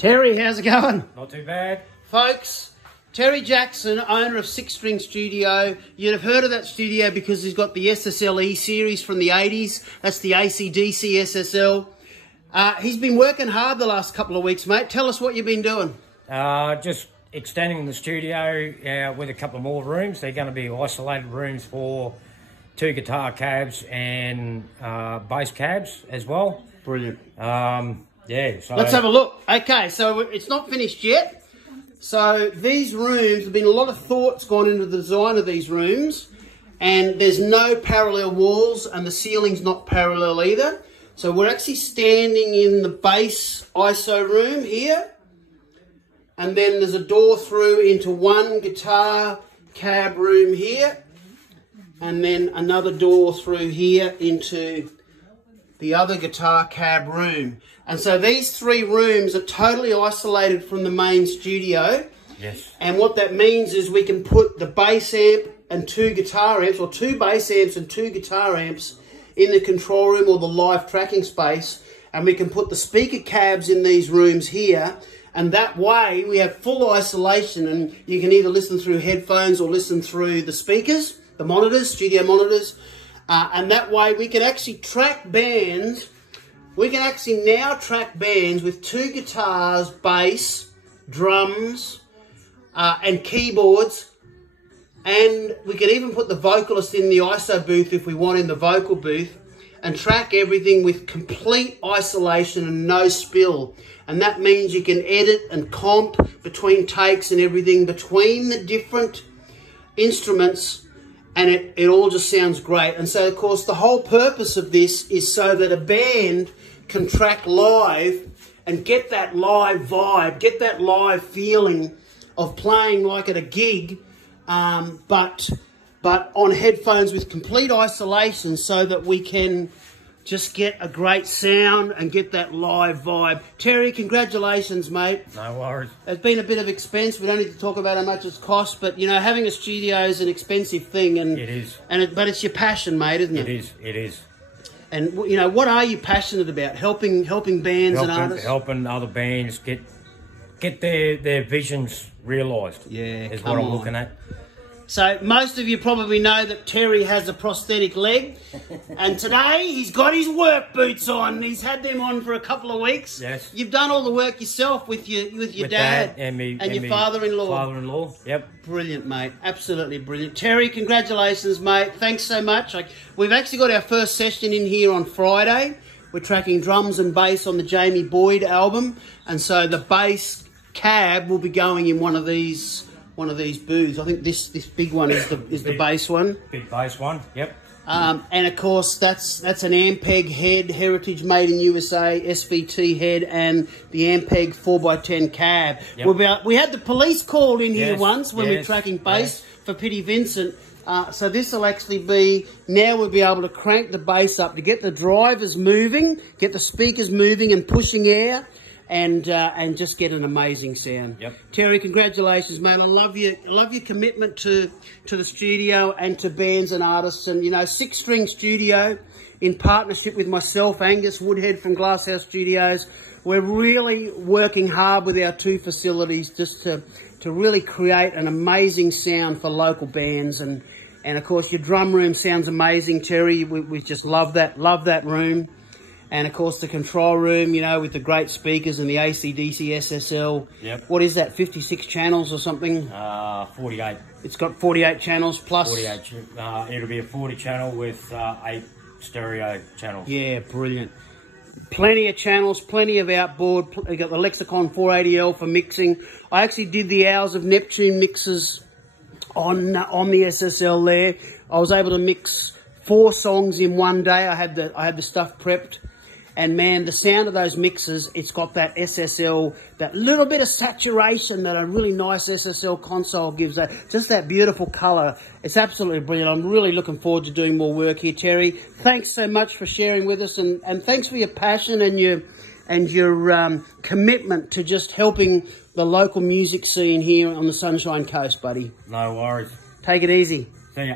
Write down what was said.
Terry, how's it going? Not too bad. Folks, Terry Jackson, owner of Six String Studio. You'd have heard of that studio because he's got the SSL series from the 80s. That's the AC/DC SSL. He's been working hard the last couple of weeks, mate. Tell us what you've been doing. Just extending the studio with a couple more rooms. They're going to be isolated rooms for 2 guitar cabs and bass cabs as well. Brilliant. Yeah, so let's have a look. Okay, so it's not finished yet. So these rooms, have been a lot of thoughts gone into the design of these rooms, and there's no parallel walls and the ceiling's not parallel either. So we're actually standing in the bass ISO room here, and then there's a door through into one guitar cab room here, and then another door through here into the other guitar cab room. And so these 3 rooms are totally isolated from the main studio. Yes. And what that means is we can put the bass amp and 2 guitar amps, or 2 bass amps and 2 guitar amps in the control room or the live tracking space. And we can put the speaker cabs in these rooms here. And that way we have full isolation, and you can either listen through headphones or listen through the speakers, the monitors, studio monitors. And that way we can actually track bands. We can actually now track bands with 2 guitars, bass, drums, and keyboards. And we can even put the vocalist in the ISO booth if we want, in the vocal booth, and track everything with complete isolation and no spill. And that means you can edit and comp between takes and everything between the different instruments, and it all just sounds great. And so, of course, the whole purpose of this is so that a band can track live and get that live vibe, get that live feeling of playing like at a gig, but on headphones with complete isolation, so that we can just get a great sound and get that live vibe. Terry, congratulations, mate. No worries. It's been a bit of expense. We don't need to talk about how much it's cost, but, you know, having a studio is an expensive thing. And it is. But it's your passion, mate, isn't it? It is. And, you know, what are you passionate about? Helping bands and artists? Helping other bands get their visions realised. Yeah, is what I'm looking at. So most of you probably know that Terry has a prosthetic leg, and today he's got his work boots on. He's had them on for a couple of weeks. Yes. You've done all the work yourself with your dad and your father-in-law. Father-in-law, yep. Brilliant, mate. Absolutely brilliant. Terry, congratulations, mate. Thanks so much. We've actually got our first session in here on Friday. We're tracking drums and bass on the Jamie Boyd album, and so the bass cab will be going in one of these booths. I think this big one is the bass one. Big bass one, yep. And of course that's an Ampeg head, Heritage Made in USA, SVT head, and the Ampeg 4x10 cab. Yep. We had the police called in here once when we were tracking bass for Pity Vincent. So this will actually be, now we'll be able to crank the bass up to get the drivers moving, get the speakers moving and pushing air, and just get an amazing sound. Yep. Terry, congratulations, man. I love your commitment to the studio and to bands and artists. And, you know, Six String Studio, in partnership with myself, Angus Woodhead from Glasshouse Studios, we're really working hard with our 2 facilities just to really create an amazing sound for local bands. And of course, your drum room sounds amazing, Terry. We just love that room. And, of course, the control room, you know, with the great speakers and the AC/DC SSL. Yep. What is that, 56 channels or something? 48. It's got 48 channels plus? 48. It'll be a 40 channel with 8 stereo channels. Yeah, brilliant. Plenty of channels, plenty of outboard. You got the Lexicon 480L for mixing. I actually did the Hours of Neptune mixes on the SSL there. I was able to mix 4 songs in one day. I had the stuff prepped. And man, the sound of those mixes, it's got that SSL, that little bit of saturation that a really nice SSL console gives, just that beautiful colour. It's absolutely brilliant. I'm really looking forward to doing more work here, Terry. Thanks so much for sharing with us, and thanks for your passion and your commitment to just helping the local music scene here on the Sunshine Coast, buddy. No worries. Take it easy. See ya.